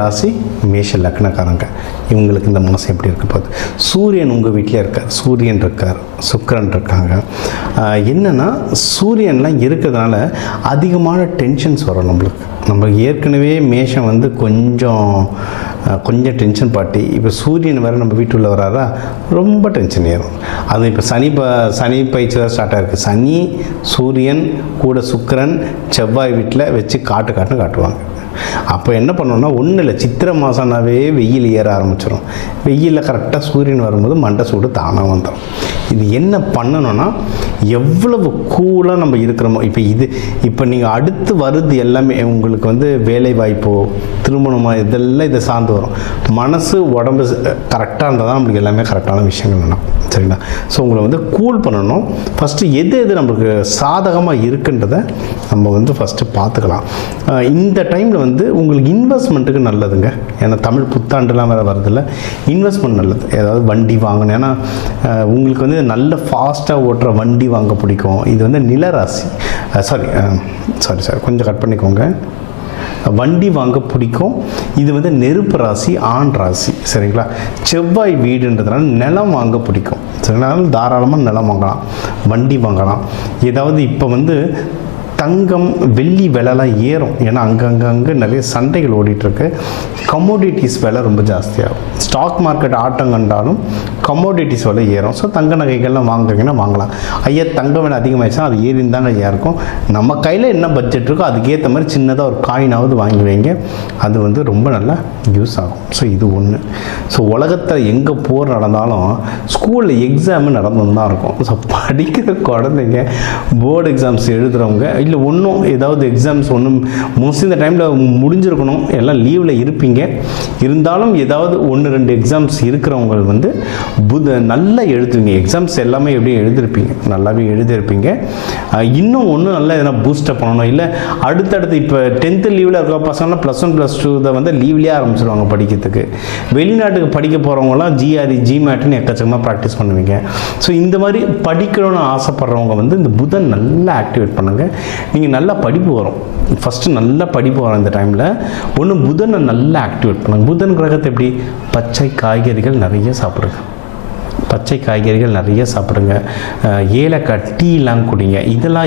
ராசி மேஷ லக்னக்காரங்க. இவங்களுக்கு இந்த மாதம் எப்படி இருக்க போகுது? சூரியன் உங்கள் வீட்டிலே இருக்கார், சூரியன் இருக்கார், சுக்கிரன் இருக்காங்க. என்னென்னா சூரியன்லாம் இருக்கிறதுனால அதிகமான டென்ஷன்ஸ் வரும் நம்மளுக்கு. நம்ம ஏற்கனவே மேஷம் வந்து கொஞ்சம் டென்ஷன் பாட்டி, இப்போ சூரியன் வேறு நம்ம வீட்டுள்ள வராதா, ரொம்ப டென்ஷன் ஏறும். அது இப்போ சனி பயிற்சி தான் ஸ்டார்ட் ஆகிருக்கு. சனி சூரியன் கூட சுக்கிரன் செவ்வாய் வீட்டில் வச்சு காட்டுவாங்க. அப்போ என்ன பண்ணோன்னா, ஒன்றும் இல்லை, சித்திரை மாதம்னாவே வெயில் ஏற ஆரம்பிச்சிடும். வெயிலில் கரெக்டாக சூரியன் வரும்போது மண்டை சூடு தானாக வந்துடும். இது என்ன பண்ணணும்னா, எவ்வளவு கூலாக நம்ம இருக்கிறோமோ, இப்போ நீங்கள் அடுத்து வருது எல்லாமே உங்களுக்கு வந்து வேலை வாய்ப்போ திருமணமோ இதெல்லாம் இதை சார்ந்து வரும். மனசு உடம்பு கரெக்டாக இருந்தால் தான் நம்மளுக்கு எல்லாமே கரெக்டான விஷயங்கள் நடக்கும். சரிங்களா? ஸோ உங்களை வந்து கூல் பண்ணணும். ஃபஸ்ட்டு எது நம்மளுக்கு சாதகமாக இருக்குன்றதை நம்ம வந்து ஃபஸ்ட்டு பார்த்துக்கலாம். இந்த டைமில் வந்து உங்களுக்கு இன்வெஸ்ட்மெண்ட்டுக்கு நல்லதுங்க. ஏன்னா தமிழ் புத்தாண்டுலாம் வேறு வருதில்ல, இன்வெஸ்ட்மெண்ட் நல்லது. ஏதாவது வண்டி வாங்கணும். ஏன்னா உங்களுக்கு வந்து நல்ல ஃபாஸ்ட்டாக ஓட்டுற வண்டி வாங்க பிடிக்கும். இது வந்து நிலராசி, சாரி கொஞ்சம் கட் பண்ணிக்கோங்க. வண்டி வாங்க பிடிக்கும். இது வந்து நெருப்பு ராசி, ஆண் ராசி. சரிங்களா? செவ்வாய் வீடுன்றதுனால நிலம் வாங்க பிடிக்கும். சரிங்களா? தாராளமாக நிலம் வாங்கலாம், வண்டி வாங்கலாம். ஏதாவது இப்போ வந்து தங்கம் வெள்ளி விலைலாம் ஏறும். ஏன்னா அங்கங்கே நிறைய சண்டைகள் ஓடிட்டுருக்கு. கமோடிட்டிஸ் விலை ரொம்ப ஜாஸ்தியாகும். ஸ்டாக் மார்க்கெட் ஆட்டம் கண்டாலும் கமோடிட்டிஸ் விலை ஏறும். ஸோ தங்க நகைகள்லாம் வாங்குறீங்கன்னா வாங்கலாம். தங்க விலை அதிகமாகிடுச்சுன்னா அது ஏறின்னு தாங்க இருக்கும். நம்ம கையில் என்ன பட்ஜெட் இருக்கோ அதுக்கேற்ற மாதிரி சின்னதாக ஒரு காயினாவது வாங்கி வைங்க. அது வந்து ரொம்ப நல்லா யூஸ் ஆகும். ஸோ இது ஒன்று. ஸோ உலகத்தில் எங்கே போர் நடந்தாலும் ஸ்கூலில் எக்ஸாமு நடந்துன்னு தான் இருக்கும். ஸோ படிக்கிற குழந்தைங்க போர்டு எக்ஸாம்ஸ் எழுதுகிறவங்க இல்லை ஒன்றும் ஏதாவது எக்ஸாம்ஸ் மோஸ்ட்லி இந்த டைமில் முடிஞ்சிருக்கணும், எல்லாம் லீவில் இருப்பீங்க. இருந்தாலும் ஏதாவது 1-2 எக்ஸாம்ஸ் இருக்கிறவங்க வந்து நல்லா எழுதுவீங்க. எக்ஸாம்ஸ் எல்லாமே எப்படியும் எழுதிருப்பீங்க, நல்லாவே எழுதியிருப்பீங்க. இன்னும் ஒன்றும் நல்லா எதனா பூஸ்டப் பண்ணணும். இல்லை அடுத்தடுத்து இப்போ 10th லீவில் இருக்கிற பசங்களாம் +1 +2 வந்து லீவ்லேயே ஆரம்பிச்சிடுவாங்க படிக்கிறதுக்கு. வெளிநாட்டுக்கு படிக்க போகிறவங்களாம் GRE GMATன்னு எக்கச்சக்கமாக ப்ராக்டிஸ் பண்ணுவீங்க. ஸோ இந்த மாதிரி படிக்கணும்னு ஆசைப்படுறவங்க வந்து இந்த புதன் நல்லா ஆக்டிவேட் பண்ணுங்கள். நீங்கள் நல்லா படிப்பு வரும். ஃபஸ்ட்டு நல்லா படிப்பு வரும் இந்த டைமில். புதனை நல்லா ஆக்டிவேட் பண்ணுங்க. புதன் கிரகத்தை எப்படி? பச்சை காய்கறிகள் நிறைய சாப்பிடுங்க. ஏலக்காய் டீலாம் குடிங்க.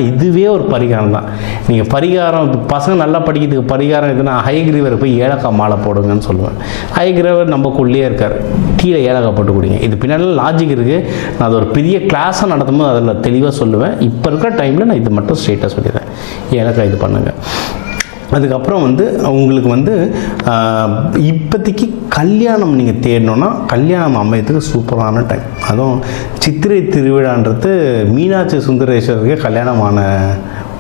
இதுவே ஒரு பரிகாரம் தான். நீங்கள் பரிகாரம் பசங்க நல்லா படிக்கிறதுக்கு பரிகாரம் எதுனா, ஹயக்ரீவர் போய் ஏலக்காய் மாலை போடுங்கன்னு சொல்லுவேன். ஹயக்ரீவர் நம்மக்குள்ளேயே இருக்கார், டீயில் ஏலக்காய் போட்டு குடிங்க. இது பின்னாடி லாஜிக் இருக்குது. நான் அது ஒரு பெரிய கிளாஸாக நடத்தும்போது அதில் தெளிவாக சொல்லுவேன். இப்போ இருக்கிற டைமில் நான் இது மட்டும் ஸ்ட்ரெயிட்டாக சொல்லிடுறேன். ஏலக்காய் இது பண்ணுங்கள். அதுக்கப்புறம் வந்து உங்களுக்கு வந்து இப்போதைக்கு கல்யாணம் நீங்கள் தேடணுன்னா கல்யாணம் அமையத்துக்கு சூப்பரான டைம். அதுவும் சித்திரை திருவிழான்றது மீனாட்சி சுந்தரேஸ்வரருக்கு கல்யாணமான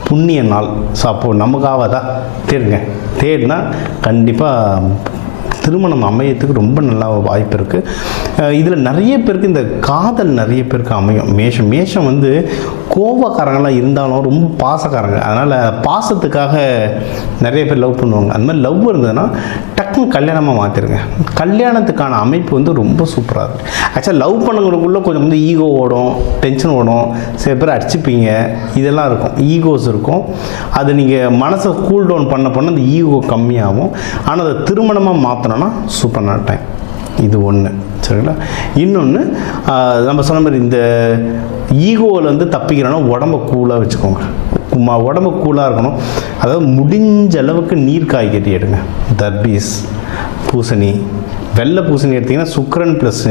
புண்ணிய நாள். ஸோ அப்போது நமக்காவதா தேடினா கண்டிப்பாக திருமணம் அமையத்துக்கு ரொம்ப நல்லா வாய்ப்பு இருக்குது. இதில் நிறைய பேருக்கு இந்த காதல் நிறைய பேருக்கு அமையும். மேஷம் வந்து கோபக்காரங்களாக இருந்தாலும் ரொம்ப பாசக்காரங்க. அதனால் பாசத்துக்காக நிறைய பேர் லவ் பண்ணுவாங்க. அந்த மாதிரி லவ் இருந்ததுன்னா டக்குன்னு கல்யாணமாக மாற்றிருங்க. கல்யாணத்துக்கான அமைப்பு வந்து ரொம்ப சூப்பராக இருக்குது. ஆக்சுவலாக லவ் பண்ணுறவங்களுக்குள்ளே கொஞ்சம் வந்து ஈகோ ஓடும், டென்ஷன் ஓடும், சில பேர் அடிச்சுப்பீங்க, இதெல்லாம் இருக்கும், ஈகோஸ் இருக்கும். அது நீங்கள் மனசை கூல் டவுன் பண்ண அந்த ஈகோ கம்மியாகும். ஆனால் அதை திருமணமாக மாற்றணும்னா சூப்பரான டைம். இது ஒன்று. சரிங்களா? இன்னொன்று, நம்ம சொன்ன மாதிரி இந்த ஈகோவில் வந்து தப்பிக்கிறோன்னா உடம்பை கூலாக வச்சுக்கோங்க. உடம்பு கூலாக இருக்கணும். அதாவது முடிஞ்ச அளவுக்கு நீர் காய்கறி எடுங்க. தர்பீஸ், பூசணி, வெள்ளை பூசணி எடுத்திங்கன்னா சுக்கிரன் ப்ளஸ்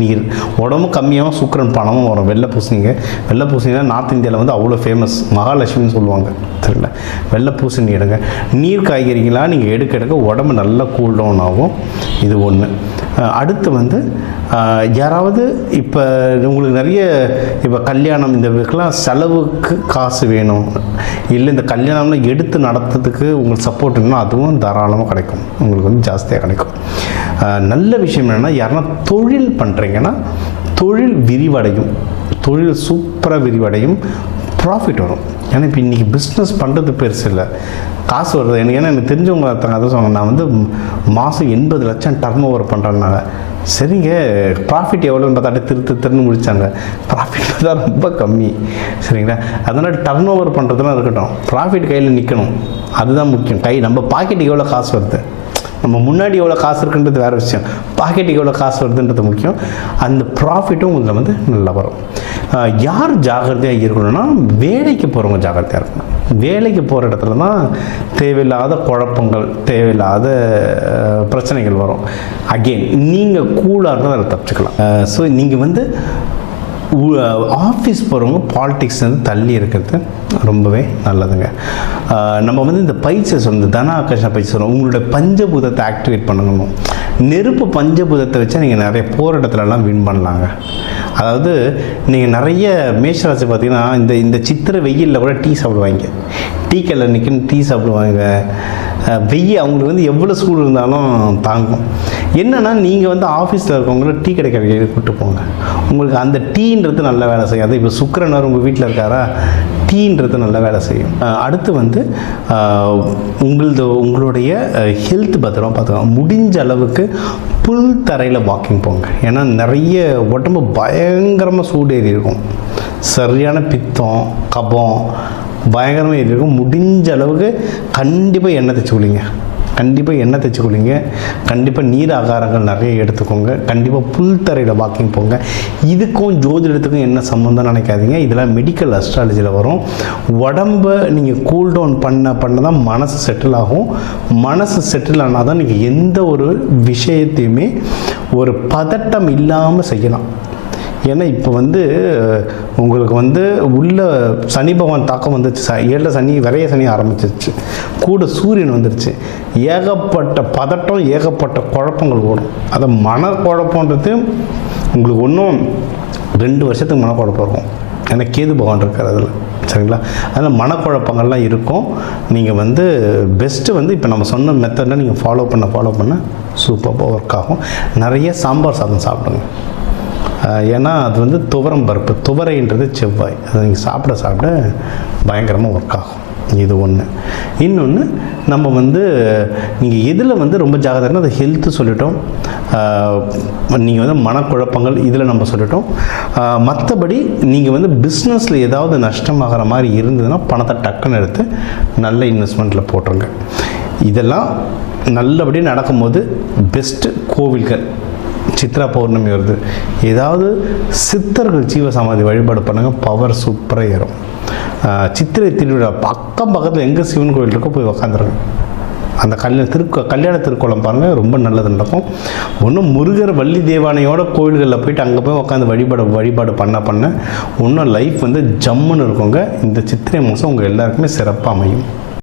நீர், உடம்பு கம்மியாகவும் சுக்கிரன் பணமும் வரும். வெள்ளை பூசணினா நார்த் இந்தியாவில் வந்து அவ்வளோ ஃபேமஸ், மகாலட்சுமின்னு சொல்லுவாங்க. சரிங்களா? வெள்ளை பூசணி எடுங்க. நீர் காய்கறிகளாக நீங்கள் எடுக்க உடம்பு நல்லா கூல் டவுன் ஆகும். இது ஒன்று. அடுத்து வந்து யாராவது இப்போ உங்களுக்கு நிறைய இப்போ கல்யாணம் இந்த இதுக்கெல்லாம் செலவுக்கு காசு வேணும், இல்லை இந்த கல்யாணம்லாம் எடுத்து நடத்துறதுக்கு உங்களுக்கு சப்போர்ட் வேணும்னா அதுவும் தாராளமாக கிடைக்கும். உங்களுக்கு வந்து ஜாஸ்தியாக கிடைக்கும். நல்ல விஷயம் என்னென்னா, யாருன்னா தொழில் பண்ணுறீங்கன்னா தொழில் விரிவடையும். தொழில் சூப்பராக விரிவடையும், ப்ராஃபிட் வரும். ஏன்னா இப்போ இன்றைக்கி பிஸ்னஸ் பண்ணுறது பெருசு இல்லை, காசு வருது. எனக்கு தெரிஞ்சவங்க ஒருத்தங்க அதை சொன்னாங்க, நான் வந்து மாதம் 80 லட்சம் டர்ன் ஓவர் பண்ணுறேன்னாங்க. சரிங்க, ப்ராஃபிட் எவ்வளோன்னு பார்த்தாட்டு திருன்னு முடித்தாங்க. ப்ராஃபிட் தான் ரொம்ப கம்மி. சரிங்களா? அதனால் டர்ன் ஓவர் பண்ணுறதுலாம் இருக்கட்டும், ப்ராஃபிட் கையில் நிற்கணும், அதுதான் முக்கியம். நம்ம பாக்கெட்டுக்கு எவ்வளோ காசு வருது, நம்ம முன்னாடி எவ்வளோ காசு இருக்குன்றது வேறு விஷயம், பாக்கெட்டுக்கு எவ்வளோ காசு வருதுன்றது முக்கியம். அந்த ப்ராஃபிட்டும் உங்களுக்கு வந்து நல்லா வரும். யார் ஜாகிரதையாக இருக்கணும்னா வேலைக்கு போகிறவங்க ஜாகிரதையாக இருக்கணும். வேலைக்கு போகிற இடத்துல தான் தேவையில்லாத குழப்பங்கள், தேவையில்லாத பிரச்சனைகள் வரும். அகெயின் நீங்கள் கூலாக இருந்தால் அதில் தப்பிச்சுக்கலாம். ஸோ நீங்கள் வந்து ஆஃபீஸ் போகிறவங்க பாலிடிக்ஸ் வந்து தள்ளி இருக்கிறது ரொம்பவே நல்லதுங்க. நம்ம வந்து இந்த பயிற்சியை சொன்ன தன ஆகர்ஷண பயிற்சி சொல்லுவோம். உங்களுடைய பஞ்சபூதத்தை ஆக்டிவேட் பண்ணணும். நெருப்பு பஞ்சபூதத்தை வச்சு நீங்கள் நிறைய போகிற இடத்துலலாம் வின் பண்ணலாங்க. அதாவது நீங்கள் நிறைய மேஷராசி பார்த்தீங்கன்னா இந்த சித்திரை வெயிலில் கூட டீ சாப்பிடுவாங்க, டீ கடையில் நிற்கணும் டீ சாப்பிடுவாங்க. வெயில் அவங்களுக்கு வந்து எவ்வளோ சூடு இருந்தாலும் தாங்கும். என்னென்னா நீங்கள் வந்து ஆஃபீஸில் இருக்கவங்கள டீ கடை கூப்பிட்டு போங்க. உங்களுக்கு அந்த டீன்றது நல்ல வேலை செய்யும். அது இப்போ சுக்கிரனார் உங்கள் வீட்டில் இருக்காரா, டீன்றது நல்ல வேலை செய்யும். அடுத்து வந்து உங்களுடைய ஹெல்த் பத்திரமா பார்த்துக்கலாம். முடிஞ்ச அளவுக்கு புல் தரையில் வாக்கிங் போங்க. ஏன்னா நிறைய உடம்பு பயங்கரமாக சூடு ஏறி இருக்கும், சரியான பித்தம் கபம் பயங்கரமாக ஏறி இருக்கும். முடிஞ்ச அளவுக்கு கண்டிப்பாக எண்ணெய் தேய்ச்சி குளிங்க, கண்டிப்பாக எண்ணெய் தேய்ச்சி குளிங்க, கண்டிப்பாக நீர் ஆகாரங்கள் நிறைய எடுத்துக்கோங்க, கண்டிப்பாக புல் தரையில் வாக்கிங் போங்க. இதுக்கும் ஜோதிடத்துக்கும் என்ன சம்மந்தம் நினைக்காதீங்க, இதெல்லாம் மெடிக்கல் அஸ்ட்ராலஜியில் வரும். உடம்பை நீங்கள் கூல் டவுன் பண்ண தான் மனசு செட்டில் ஆகும். மனசு செட்டில் ஆனால் தான் நீங்கள் எந்த ஒரு விஷயத்தையுமே ஒரு பதட்டம் இல்லாமல் செய்யலாம். ஏன்னா இப்போ வந்து உங்களுக்கு வந்து உள்ள சனி பகவான் தாக்கம் வந்துருச்சு, 7 சனி விரைய சனி ஆரம்பிச்சிருச்சு, கூட சூரியன் வந்துருச்சு. ஏகப்பட்ட பதட்டம், ஏகப்பட்ட குழப்பங்கள் ஓடும். அதை மனக்குழப்பன்றது உங்களுக்கு ஒன்றும் 2 வருஷத்துக்கு மனக்குழப்பம் இருக்கும். ஏன்னா கேது பகவான் இருக்கார் அதில், சரிங்களா? அதில் மனக்குழப்பங்கள்லாம் இருக்கும். நீங்கள் வந்து பெஸ்ட்டு வந்து இப்போ நம்ம சொன்ன மெத்தடில் நீங்கள் ஃபாலோ பண்ண சூப்பராக ஒர்க் ஆகும். நிறைய சாம்பார் சாதம் சாப்பிடுங்க. ஏன்னா அது வந்து துவரம் பருப்பு, துவரைன்றது செவ்வாய், அதை நீங்கள் சாப்பிட பயங்கரமாக ஒர்க் ஆகும். இது ஒன்று. இன்னொன்று, நம்ம வந்து நீங்கள் எதில் வந்து ரொம்ப ஜாகிரதைன்னா அது ஹெல்த்து சொல்லிட்டோம், நீங்கள் வந்து மனக்குழப்பங்கள் இதில் நம்ம சொல்லிட்டோம். மற்றபடி நீங்கள் வந்து பிஸ்னஸில் ஏதாவது நஷ்டமாகிற மாதிரி இருந்ததுன்னா பணத்தை டக்குன்னு எடுத்து நல்ல இன்வெஸ்ட்மெண்ட்டில் போட்டுருங்க. இதெல்லாம் நல்லபடியாக நடக்கும்போது பெஸ்ட்டு கோவில்கள், சித்ரா பௌர்ணமி வருது, ஏதாவது சித்தர்கள் ஜீவசமாதி வழிபாடு பண்ணுங்கள், பவர் சூப்பராக ஏறும். சித்திரை திருவிழா பக்கத்தில் எங்கே சிவன் கோவில் இருக்கோ போய் உக்காந்துருங்க. அந்த கல்யாண திருக்கோலம் பாருங்கள், ரொம்ப நல்லது நடக்கும். ஒன்றும் முருகர் வள்ளி தேவானையோட கோவில்களில் போயிட்டு அங்கே போய் உட்காந்து வழிபாடு பண்ண இன்னும் லைஃப் வந்து ஜம்முன்னு இருக்குங்க. இந்த சித்திரை மாதம் உங்கள் எல்லாருக்குமே சிறப்பாக அமையும்.